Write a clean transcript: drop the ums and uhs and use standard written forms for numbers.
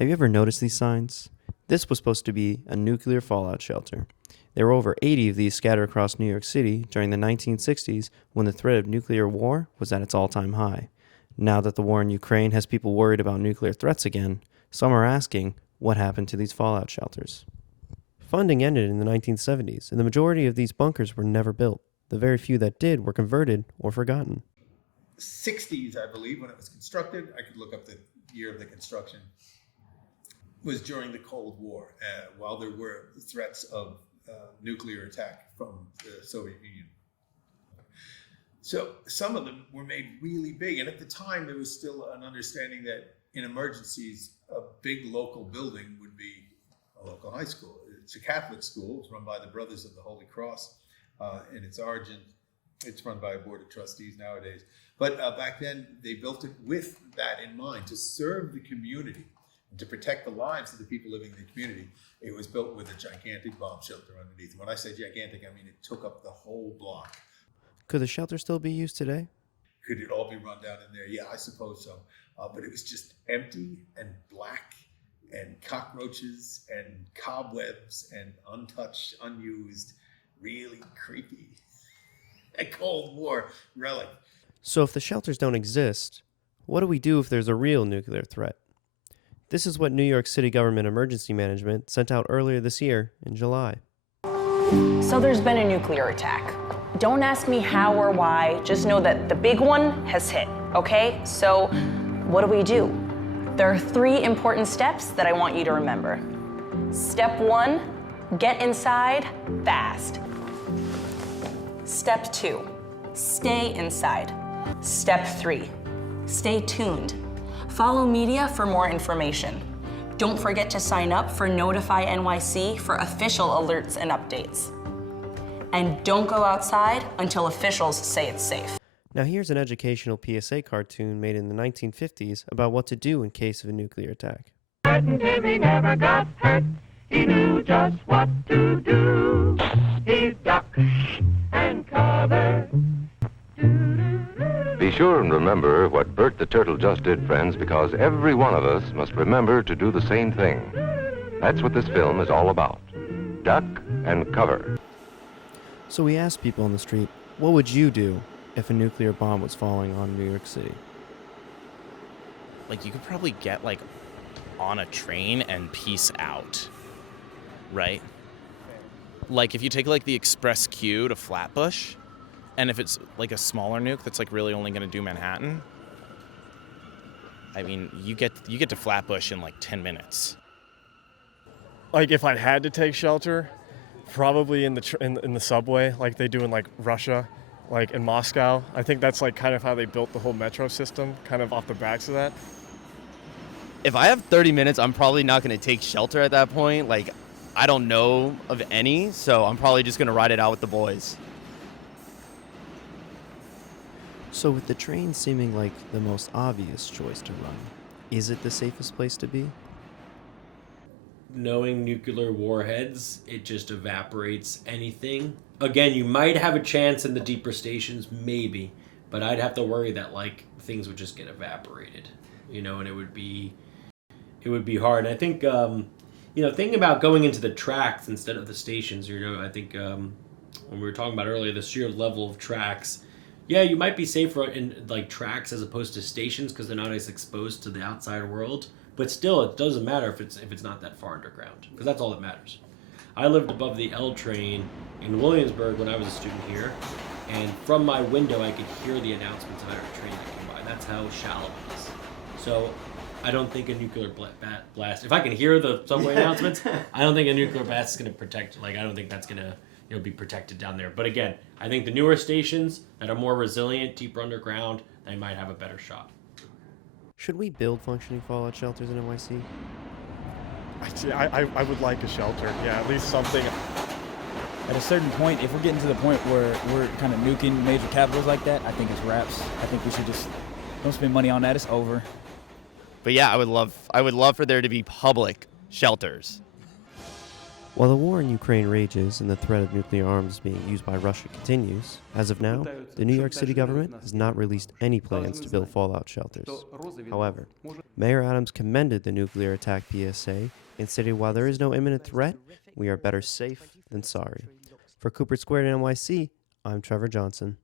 Have you ever noticed these signs? This was supposed to be a nuclear fallout shelter. There were over 80 of these scattered across New York City during the 1960s when the threat of nuclear war was at its all-time high. Now that the war in Ukraine has people worried about nuclear threats again, some are asking, what happened to these fallout shelters? Funding ended in the 1970s, and the majority of these bunkers were never built. The very few that did were converted or forgotten. 60s, I believe, when it was constructed. I could look up the year of the construction. Was during the Cold War, while there were threats of nuclear attack from the Soviet Union. So some of them were made really big. And at the time, there was still an understanding that in emergencies, a big local building would be a local high school. It's a Catholic school. It's run by the Brothers of the Holy Cross. In its origin, it's run by a board of trustees nowadays. But back then, they built it with that in mind, to serve the community and to protect the lives of the people living in the community. It was built with a gigantic bomb shelter underneath. When I say gigantic, I mean it took up the whole block. Could the shelter still be used today? Could it all be run down in there? Yeah, I suppose so. But it was just empty and black and cockroaches and cobwebs and untouched, unused, really creepy. A Cold War relic. So if the shelters don't exist, what do we do if there's a real nuclear threat? This is what New York City Government Emergency Management sent out earlier this year in July. So there's been a nuclear attack. Don't ask me how or why, just know that the big one has hit, okay? So what do? There are 3 important steps that I want you to remember. Step 1, get inside fast. Step 2, stay inside. Step 3, stay tuned. Follow media for more information. Don't forget to sign up for Notify NYC for official alerts and updates. And don't go outside until officials say it's safe. Now here's an educational PSA cartoon made in the 1950s about what to do in case of a nuclear attack. Timmy never got hurt. He knew just what to do. He ducked and covered. Be sure and remember what Bert the Turtle just did, friends, because every one of us must remember to do the same thing. That's what this film is all about. Duck and cover. So we asked people on the street, what would you do if a nuclear bomb was falling on New York City? Like, you could probably get, like, on a train and peace out, right? Like, if you take, like, the Express Q to Flatbush, and if it's, like, a smaller nuke that's, like, really only going to do Manhattan, I mean, you get to Flatbush in, like, 10 minutes. Like, if I had to take shelter, probably in the subway, like they do in, like, Russia, like in Moscow. I think that's, like, kind of how they built the whole metro system, kind of off the backs of that. If I have 30 minutes, I'm probably not going to take shelter at that point. Like, I don't know of any, so I'm probably just going to ride it out with the boys. So with the train seeming like the most obvious choice to run, is it the safest place to be? Knowing nuclear warheads, it just evaporates anything. Again, you might have a chance in the deeper stations, maybe, but I'd have to worry that, like, things would just get evaporated, you know, and it would be hard. And I think, thinking about going into the tracks instead of the stations, you know, I think when we were talking about earlier, the sheer level of tracks, yeah, you might be safer in, like, tracks as opposed to stations because they're not as exposed to the outside world. But still, it doesn't matter if it's not that far underground, because that's all that matters. I lived above the L train in Williamsburg when I was a student here, and from my window I could hear the announcements of every train that came by. That's how shallow it is. So I don't think a nuclear blast, if I can hear the subway announcements, I don't think a nuclear blast is going to protect, like, I don't think that's going to be protected down there. But again, I think the newer stations that are more resilient, deeper underground, they might have a better shot. Should we build functioning fallout shelters in NYC? I would like a shelter, yeah, at least something. At a certain point, if we're getting to the point where we're kind of nuking major capitals like that, I think it's wraps. I think we should just don't spend money on that. It's over. But yeah, I would love for there to be public shelters. While the war in Ukraine rages and the threat of nuclear arms being used by Russia continues, as of now, the New York City government has not released any plans to build fallout shelters. However, Mayor Adams commended the nuclear attack PSA and stated while there is no imminent threat, we are better safe than sorry. For Cooper Squared NYC, I'm Trevor Johnson.